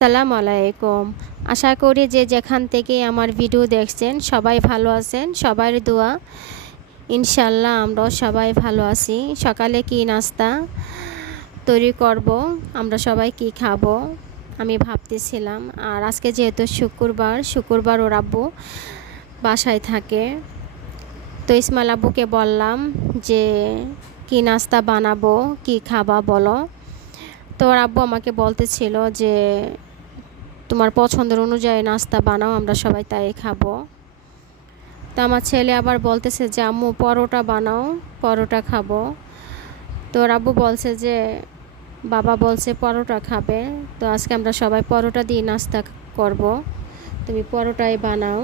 আসসালামু আলাইকুম। আশা করি যে যেখান থেকে আমার ভিডিও দেখছেন সবাই ভালো আছেন। সবার দোয়া ইনশাল্লাহ আমরাও সবাই ভালো আছি। সকালে কি নাস্তা তৈরি করব, আমরা সবাই কি খাবো আমি ভাবতেছিলাম। আর আজকে যেহেতু শুক্রবার ওর আব্বু বাসায় থাকে, তো ইসমাইল আব্বুকে বললাম যে কি নাস্তা বানাবো, কি খাবা বলো। তো ওর আব্বু আমাকে বলতেছিল যে তোমার পছন্দের অনুযায়ী নাস্তা বানাও, আমরা সবাই তাই খাবো। তো আমার ছেলে আবার বলতেছে যে আম্মু পরোটা বানাও, পরোটা খাবো। তো ওর আব্বু বলছে যে বাবা বলছে পরোটা খাবে, তো আজকে আমরা সবাই পরোটা দিয়ে নাস্তা করব, তুমি পরোটাই বানাও।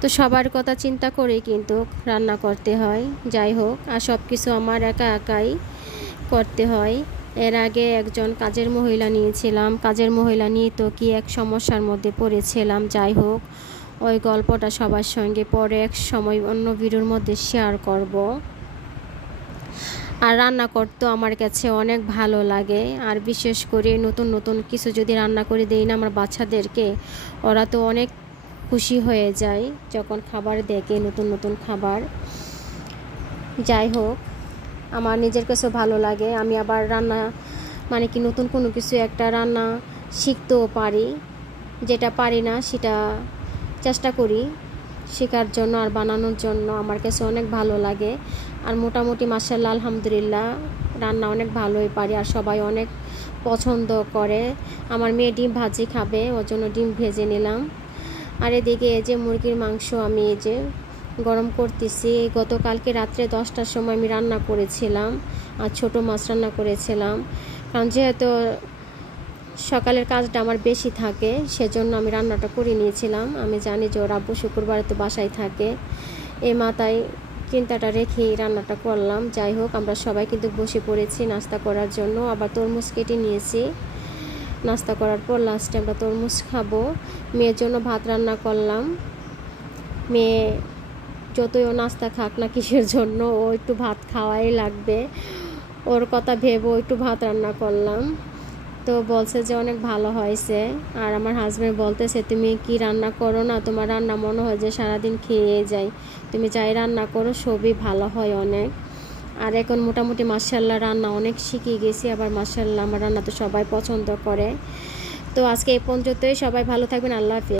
তো সবার কথা চিন্তা করেই কিন্তু রান্না করতে হয়। যাই হোক, আর সব কিছু আমার একা একাই করতে হয়। এর আগে একজন কাজের মহিলা নিয়েছিলাম, কাজের মহিলা নিয়ে তো কি এক সমস্যার মধ্যে পড়েছিলাম। যাই হোক, ওই গল্পটা সবার সঙ্গে পরে এক সময় অন্য ভিডিওর মধ্যে শেয়ার করব। আর রান্না করতে আমার কাছে অনেক ভালো লাগে, আর বিশেষ করে নতুন নতুন কিছু যদি রান্না করে দেই না আমার বাচ্চাদেরকে, ওরা তো অনেক খুশি হয়ে যায় যখন খাবার দেখে, নতুন নতুন খাবার। যাই হোক, আমার নিজের কাছেও ভালো লাগে। আমি আবার রান্না মানে কি নতুন কোনো কিছু একটা রান্না শিখতেও পারি, যেটা পারি না সেটা চেষ্টা করি শেখার জন্য আর বানানোর জন্য। আমার কাছে অনেক ভালো লাগে। আর মোটামুটি মাশাআল্লাহ আলহামদুলিল্লাহ রান্না অনেক ভালোই পারি, আর সবাই অনেক পছন্দ করে। আমার মেয়ে ডিম ভাজি খাবে, ওর জন্য ডিম ভেজে নিলাম। আর এদিকে এই যে মুরগির মাংস আমি এই যে গরম করতেছি। গতকালকে রাত্রে 10টার সময় আমি রান্না করেছিলাম, আর ছোটো মাছ রান্না করেছিলাম। কারণ যেহেতু সকালের কাজটা আমার বেশি থাকে, সেজন্য আমি রান্নাটা করে নিয়েছিলাম। আমি জানি যে ওর আব্বু শুক্রবারে তো বাসায় থাকে, এই মাথায় চিন্তাটা রেখেই রান্নাটা করলাম। যাই হোক, আমরা সবাই কিন্তু বসে পড়েছি নাস্তা করার জন্য। আবার তরমুজ কেটে নিয়েছি, নাস্তা করার পর লাস্টে আমরা তরমুজ খাবো। মেয়ের জন্য ভাত রান্না করলাম। মেয়ে যতই ও নাস্তা খাক না কিসের জন্য, ও একটু ভাত খাওয়াই লাগবে, ওর কথা ভেবে একটু ভাত রান্না করলাম। তো বলছে যে অনেক ভালো হয়েছে। আর আমার হাজব্যান্ড বলতেছে তুমি কি রান্না করো না, তোমার রান্না মনে হয় যে সারাদিন খেয়ে যায়, তুমি যাই রান্না করো সবই ভালো হয় অনেক। আর এখন মোটামুটি মাশাআল্লাহ রান্না অনেক শিখে গেছি। আবার মাশাআল্লাহ আমার রান্না তো সবাই পছন্দ করে। তো আজকে এই পর্যন্তই, সবাই ভালো থাকবেন, আল্লাহ হাফেজ।